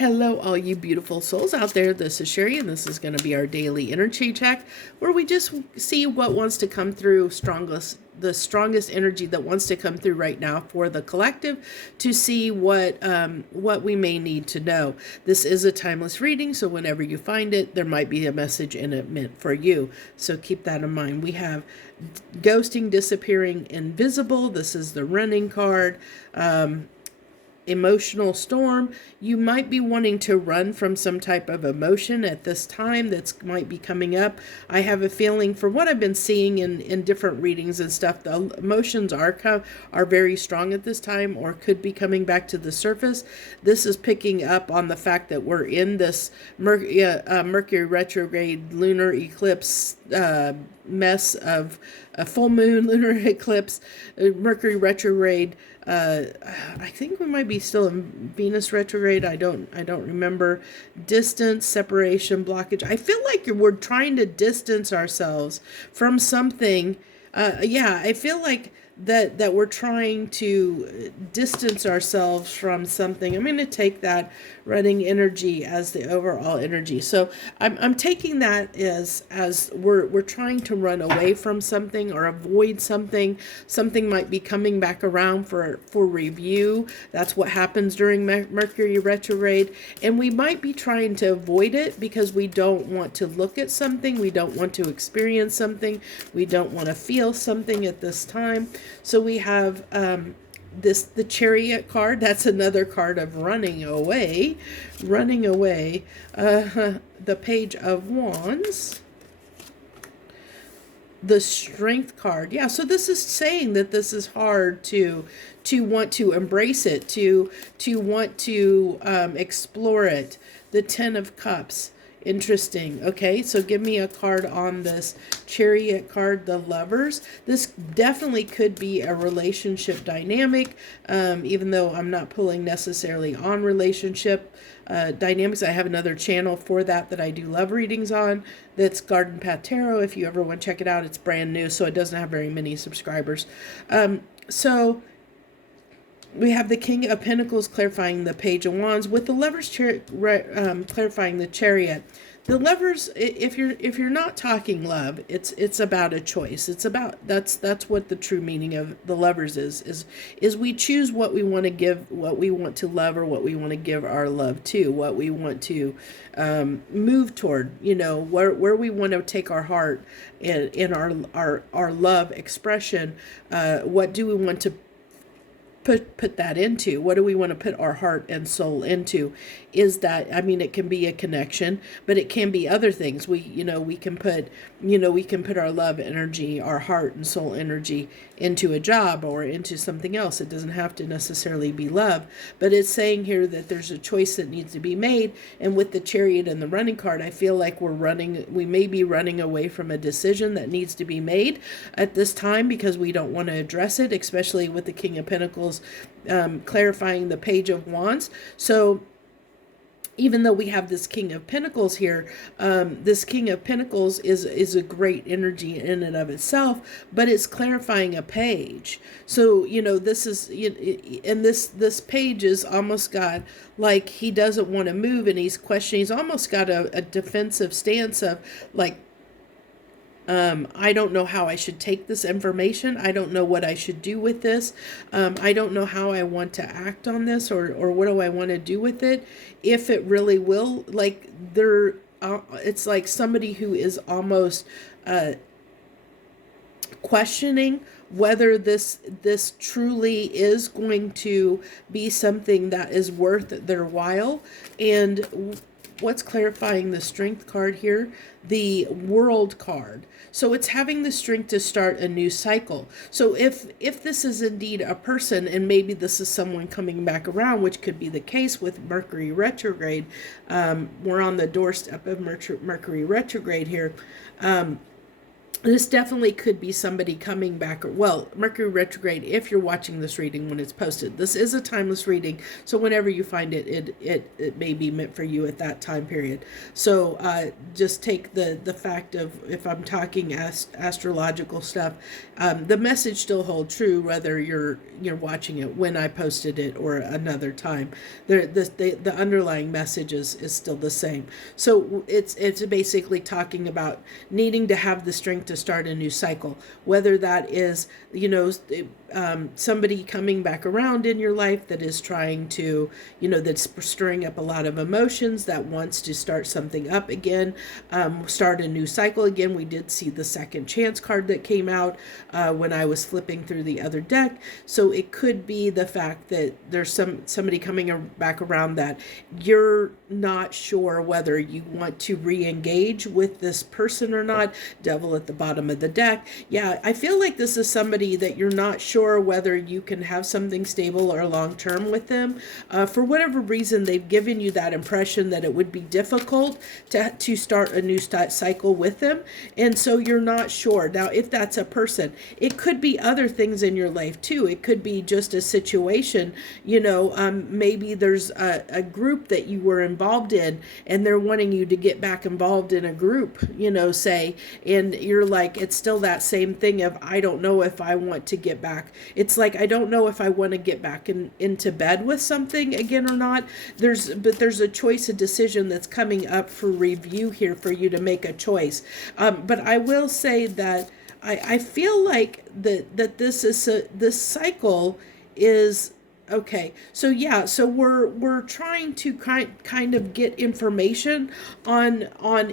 Hello, all you beautiful souls out there. This is Sherry, and this is going to be our daily energy check where we just see what wants to come through the strongest energy that wants to come through right now for the collective to see what we may need to know. This is a timeless reading, so whenever you find it, there might be a message in it meant for you. So keep that in mind. We have ghosting, disappearing, invisible. This is the running card. Emotional storm. You might be wanting to run from some type of emotion at this time that's might be coming up. I have a feeling, for what I've been seeing in different readings and stuff, the emotions are very strong at this time, or could be coming back to the surface. This is picking up on the fact that we're in this Mercury retrograde lunar eclipse mess of a full moon, lunar eclipse, Mercury retrograde. I think we might be still in Venus retrograde. I don't remember. Distance, separation, blockage. I feel like we're trying to distance ourselves from something. I feel like that we're trying to distance ourselves from something. I'm going to take that running energy as the overall energy. So I'm taking that as we're trying to run away from something or avoid something. Something might be coming back around for review. That's what happens during Mercury retrograde, and we might be trying to avoid it because we don't want to look at something, we don't want to experience something, we don't want to feel something at this time. So we have the Chariot card. That's another card of running away. The Page of Wands. The Strength card. Yeah, so this is saying that this is hard to want to embrace it, to want to explore it. The Ten of Cups. Interesting. Okay, so give me a card on this Chariot card, the Lovers. This definitely could be a relationship dynamic, even though I'm not pulling necessarily on relationship dynamics. I have another channel for that I do love readings on. That's Garden Path Tarot. If you ever want to check it out, it's brand new, so it doesn't have very many subscribers. So we have the King of Pentacles clarifying the Page of Wands, with the Lovers clarifying the Chariot. The Lovers, if you're not talking love, it's about a choice. It's about that's what the true meaning of the Lovers is we choose what we want to give, what we want to love, or what we want to give our love to, what we want to move toward. Where we want to take our heart in our love expression. What do we want to put that into? What do we want to put our heart and soul into? Is that, it can be a connection, but it can be other things. We can put our love energy, our heart and soul energy into a job or into something else. It doesn't have to necessarily be love, but it's saying here that there's a choice that needs to be made. And with the Chariot and the running card, I feel like we may be running away from a decision that needs to be made at this time because we don't want to address it, especially with the King of Pentacles clarifying the Page of Wands. So even though we have this King of Pentacles here, this King of Pentacles is a great energy in and of itself, but it's clarifying a page. So, this is, and this page is almost got like he doesn't want to move, and he's questioning. He's almost got a defensive stance of like, I don't know how I should take this information. I don't know what I should do with this. I don't know how I want to act on this, or what do I want to do with it. If it really will, like it's like somebody who is almost questioning whether this truly is going to be something that is worth their while. And what's clarifying the Strength card here? The World card. So it's having the strength to start a new cycle. So if this is indeed a person, and maybe this is someone coming back around, which could be the case with Mercury retrograde, we're on the doorstep of Mercury retrograde here. this definitely could be somebody coming back. Well, Mercury retrograde, if you're watching this reading when it's posted, this is a timeless reading, so whenever you find it, it may be meant for you at that time period. So just take the fact of, if I'm talking astrological stuff, the message still holds true whether you're watching it when I posted it or another time. The underlying message is still the same. So it's basically talking about needing to have the strength to start a new cycle, whether that is somebody coming back around in your life that is trying to, that's stirring up a lot of emotions, that wants to start something up again, start a new cycle again. We did see the second chance card that came out when I was flipping through the other deck. So it could be the fact that there's somebody coming back around that you're not sure whether you want to re-engage with this person or not. Devil at the bottom of the deck. Yeah, I feel like this is somebody that you're not sure whether you can have something stable or long-term with them. For whatever reason, they've given you that impression that it would be difficult to start a new cycle with them. And so you're not sure. Now, if that's a person, it could be other things in your life too. It could be just a situation, maybe there's a group that you were involved in and they're wanting you to get back involved in a group, say, and you're like, it's still that same thing of, I don't know if I want to get back. It's like, I don't know if I want to get back into bed with something again or not. There's a choice, a decision that's coming up for review here for you to make a choice. But I will say that I feel like that this cycle is okay. So yeah, so we're trying to kind of get information on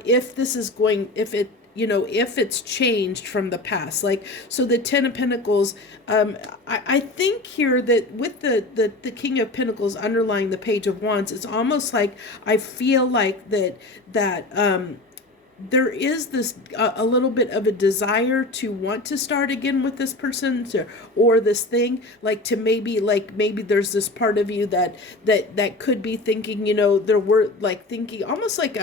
if this is going, if it's changed from the past. Like, so the Ten of Pentacles, I think here that with the King of Pentacles underlying the Page of Wands, it's almost like I feel like that there is this a little bit of a desire to want to start again with this person or this thing, like maybe there's this part of you that could be thinking, there were like thinking almost like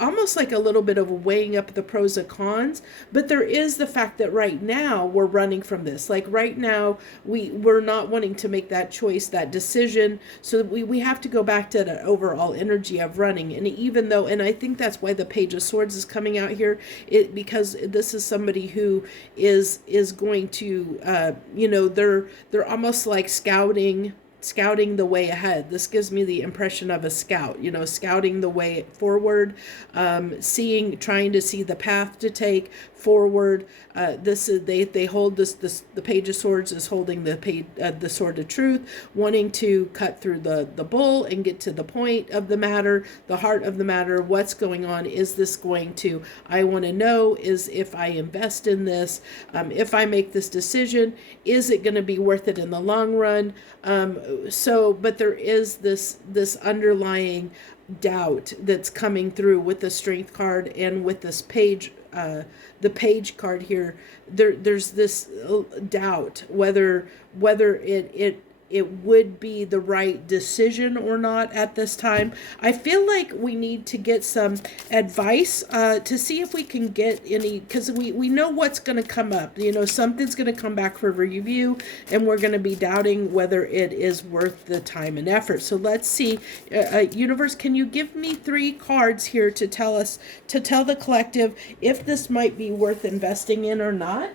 almost like a little bit of weighing up the pros and cons. But there is the fact that right now we're running from this. Like right now we're not wanting to make that choice, that decision. So we have to go back to the overall energy of running. And even though, and I think that's why the Page of Swords is coming out here, because this is somebody who is going to, they're almost like scouting the way ahead. This gives me the impression of a scout, scouting the way forward, trying to see the path to take forward. This is they hold this the Page of Swords is holding the sword of truth, wanting to cut through the bull and get to the point of the matter, the heart of the matter. What's going on? Is this going to? I want to know is if I invest in this, if I make this decision, is it going to be worth it in the long run? But there is this underlying doubt that's coming through with the Strength card and with this page, the Page card here. There's this doubt whether it would be the right decision or not at this time. I feel like we need to get some advice to see if we can get any, because we know what's going to come up. Something's going to come back for review, and we're going to be doubting whether it is worth the time and effort. So let's see. Universe, can you give me 3 cards here to tell the collective if this might be worth investing in or not?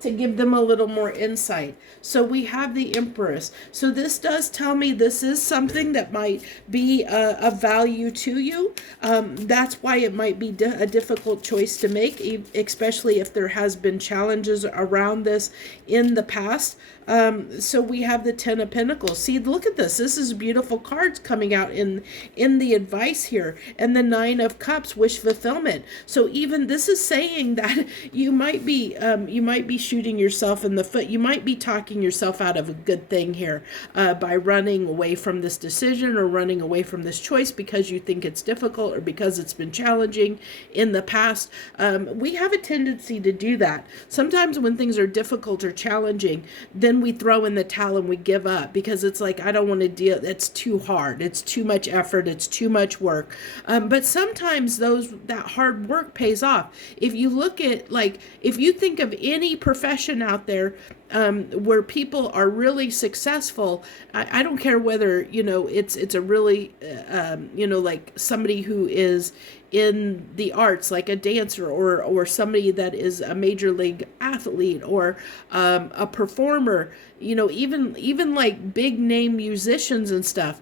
To give them a little more insight. So we have the Empress. So this does tell me this is something that might be of value to you. That's why it might be a difficult choice to make, especially if there has been challenges around this in the past. So we have the Ten of Pentacles. See, look at this. This is beautiful cards coming out in the advice here. And the Nine of Cups, wish fulfillment. So even this is saying that you might be shooting yourself in the foot. You might be talking yourself out of a good thing here by running away from this decision or running away from this choice because you think it's difficult or because it's been challenging in the past. We have a tendency to do that. Sometimes when things are difficult or challenging, then we throw in the towel and we give up because it's like, I don't want to deal. It's too hard. It's too much effort. It's too much work. But sometimes that hard work pays off. If you look at, like, if you think of any profession out there where people are really successful, I don't care whether, it's a really, like somebody who is in the arts, like a dancer or somebody that is a major league athlete or a performer, even like big name musicians and stuff.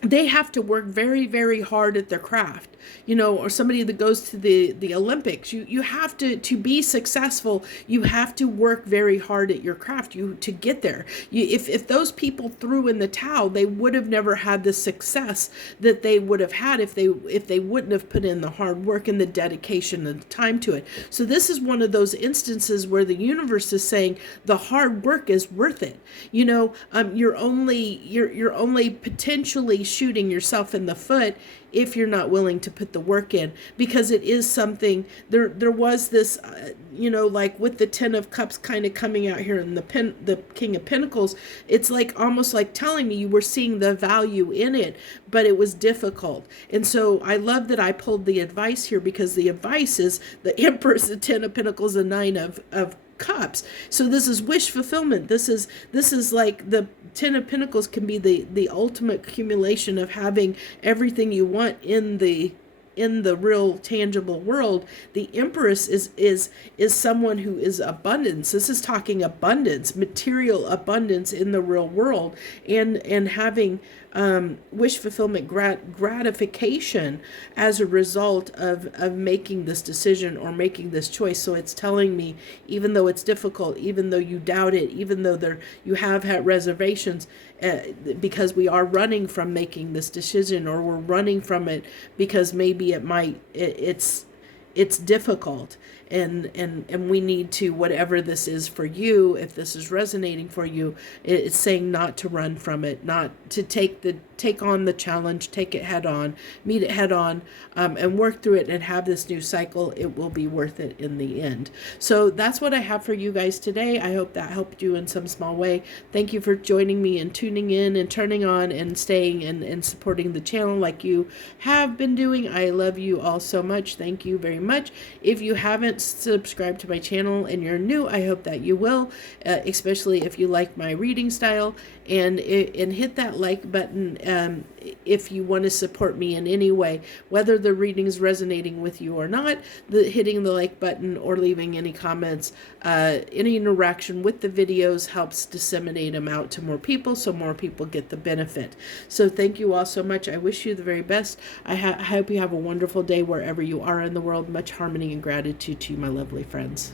They have to work very, very hard at their craft, or somebody that goes to the Olympics. You have to be successful. You have to work very hard at your craft to get there. If those people threw in the towel, they would have never had the success that they would have had if they wouldn't have put in the hard work and the dedication and the time to it. So this is one of those instances where the universe is saying the hard work is worth it. You're only potentially shooting yourself in the foot if you're not willing to put the work in, because it is something. There was this like with the 10 of Cups kind of coming out here in the King of Pentacles, it's like almost like telling me you were seeing the value in it, but it was difficult. And so I love that I pulled the advice here, because the advice is the Empress, the 10 of Pentacles, the 9 of Cups. So this is wish fulfillment. This is like the 10 of Pentacles can be the ultimate accumulation of having everything you want in the real tangible world. The Empress is someone who is abundance. This is talking abundance, material abundance in the real world, and having wish fulfillment, gratification as a result of making this decision or making this choice. So it's telling me, even though it's difficult, even though you doubt it, even though you have had reservations, because we are running from making this decision, or we're running from it because maybe it's difficult, and we need to, whatever this is for you, if this is resonating for you, it's saying not to run from it, not to take on the challenge, take it head on, meet it head on, and work through it and have this new cycle. It will be worth it in the end. So that's what I have for you guys today. I hope that helped you in some small way. Thank you for joining me and tuning in and turning on and staying and supporting the channel like you have been doing. I love you all so much. Thank you very much. If you haven't subscribed to my channel and you're new, I hope that you will, especially if you like my reading style, and hit that like button if you want to support me in any way, whether the reading is resonating with you or not. Hitting the like button or leaving any comments, any interaction with the videos helps disseminate them out to more people, so more people get the benefit. So thank you all so much. I wish you the very best. I hope you have a wonderful day wherever you are in the world. Much harmony and gratitude to you, my lovely friends.